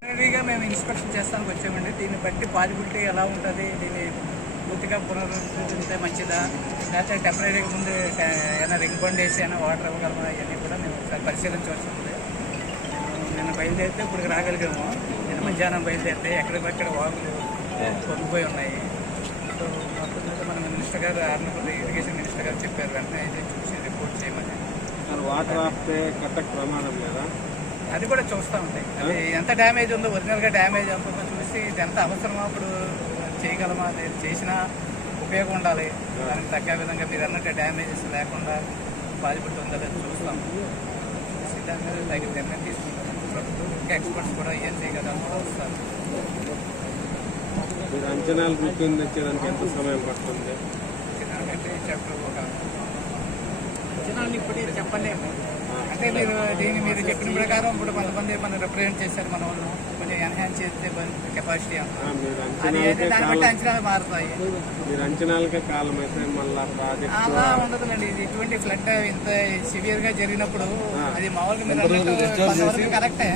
టెంపరీగా మేము ఇన్స్పెక్షన్ చేస్తానికి వచ్చామండి. దీన్ని బట్టి పాజిబిలిటీ ఎలా ఉంటుంది? దీన్ని పూర్తిగా పునరుద్ధరించితే మంచిదా? లేకపోతే టెంపరీగా ముందు ఏమైనా రింగ్ బండ్ వేసి అయినా వాటర్ ఇవ్వగలమా? ఇవన్నీ కూడా మేము ఒకసారి పరిశీలించవలసి ఉంది. నిన్న బయలుదేరితే ఇప్పుడు రాగలిగాము. నిన్న మధ్యాహ్నం బయలుదేరితే ఎక్కడికక్కడ వాగులు పొంగిపోయి ఉన్నాయి. మన మినిస్టర్ గారు ఆర్నపల్లి ఇరిగేషన్ మినిస్టర్ గారు చెప్పారు వెంటనే అయితే చూసి రిపోర్ట్ చేయమని. వాటర్ ఆపితే కట్టకు ప్రమాదం లేదా? అది కూడా చూస్తూ ఉంటాయి. అది ఎంత డ్యామేజ్ ఉందో ఒరిజినల్గా డ్యామేజ్ ఉందో చూసి ఇది ఎంత అవసరమో అప్పుడు చేయగలమా అది చేసినా ఉపయోగం ఉండాలి. దానికి తగ్గ విధంగా మీరు అన్నట్టు డ్యామేజెస్ లేకుండా బాధిపడి ఉందో లేదో చూస్తాం. మీద తగిన నిర్ణయం తీసుకుంటాం. ప్రభుత్వం ఇంకా ఎక్స్పర్ట్స్ కూడా ఏం చేయగలరు వస్తారు మీరు అంచనాలు రూపొందించడానికి ఎంత సమయం పడుతుంది? అంటే చెప్పడం ఒక అంచనాలు ఇప్పుడే చెప్పలేము. అంటే మీరు దీన్ని మీరు చెప్పిన ప్రకారం ఇప్పుడు కొంతమంది మనం రిప్రజెంట్ చేశారు మన వాళ్ళు. కొంచెం ఎన్హాన్స్ చేస్తే కెపాసిటీ అంతా. ఆ, మీరు అది అయితే అంచనాలకే దాన్ని బట్టి కాలం అంచనాలు మారుతాయి. మీరు అంచనాలకే కాలం అయితే మళ్ళా ప్రాజెక్ట్ అలా ఉండదులేండి. ఇది ఇటువంటి ఫ్లడ్ ఇంత సివియర్గా జరిగినప్పుడు అది మామూలుగా మీరు అన్నట్టు కరెక్టే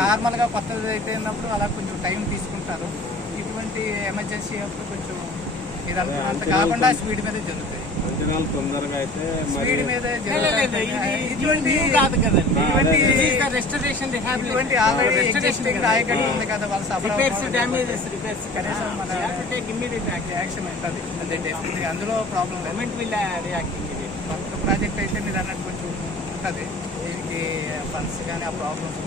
నార్మల్గా కొత్తది అయిపోయినప్పుడు అలా కొంచెం టైం తీసుకుంటారు. ఇటువంటి ఎమర్జెన్సీ అప్పుడు కొంచెం ఇది అంత కాకుండా స్పీడ్ మీద జరుగుతాయి. అంచనాలు తొందరగా అయితే మరి స్పీడ్ మీద ఇటువంటి కాదు కదండి. రెస్టరేషన్ ఇటువంటి ఆల్రెడీ ఎగ్జిస్టింగ్ రాయకట్టు ఉంది కదా వాళ్ళ రిపేర్స్ డ్యామేజెస్ రిపేర్స్ కనీసం మన ఇమ్మీడియట్ యాక్షన్ ఉంటుంది అదే డెఫినెట్లీ అందులో ప్రాబ్లం గవర్నమెంట్ విల్ రియాక్ట్ కొత్త ప్రాజెక్ట్ అయితే మీరు అన్నట్టు కొంచెం ఉంటుంది. దీనికి ఫండ్స్ కానీ ఆ ప్రాబ్లమ్స్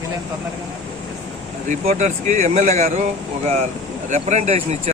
వీళ్ళని తొందరగా రిపోర్టర్స్కి ఎమ్మెల్యే గారు ఒక రిప్రజెంటేషన్ ఇచ్చారు.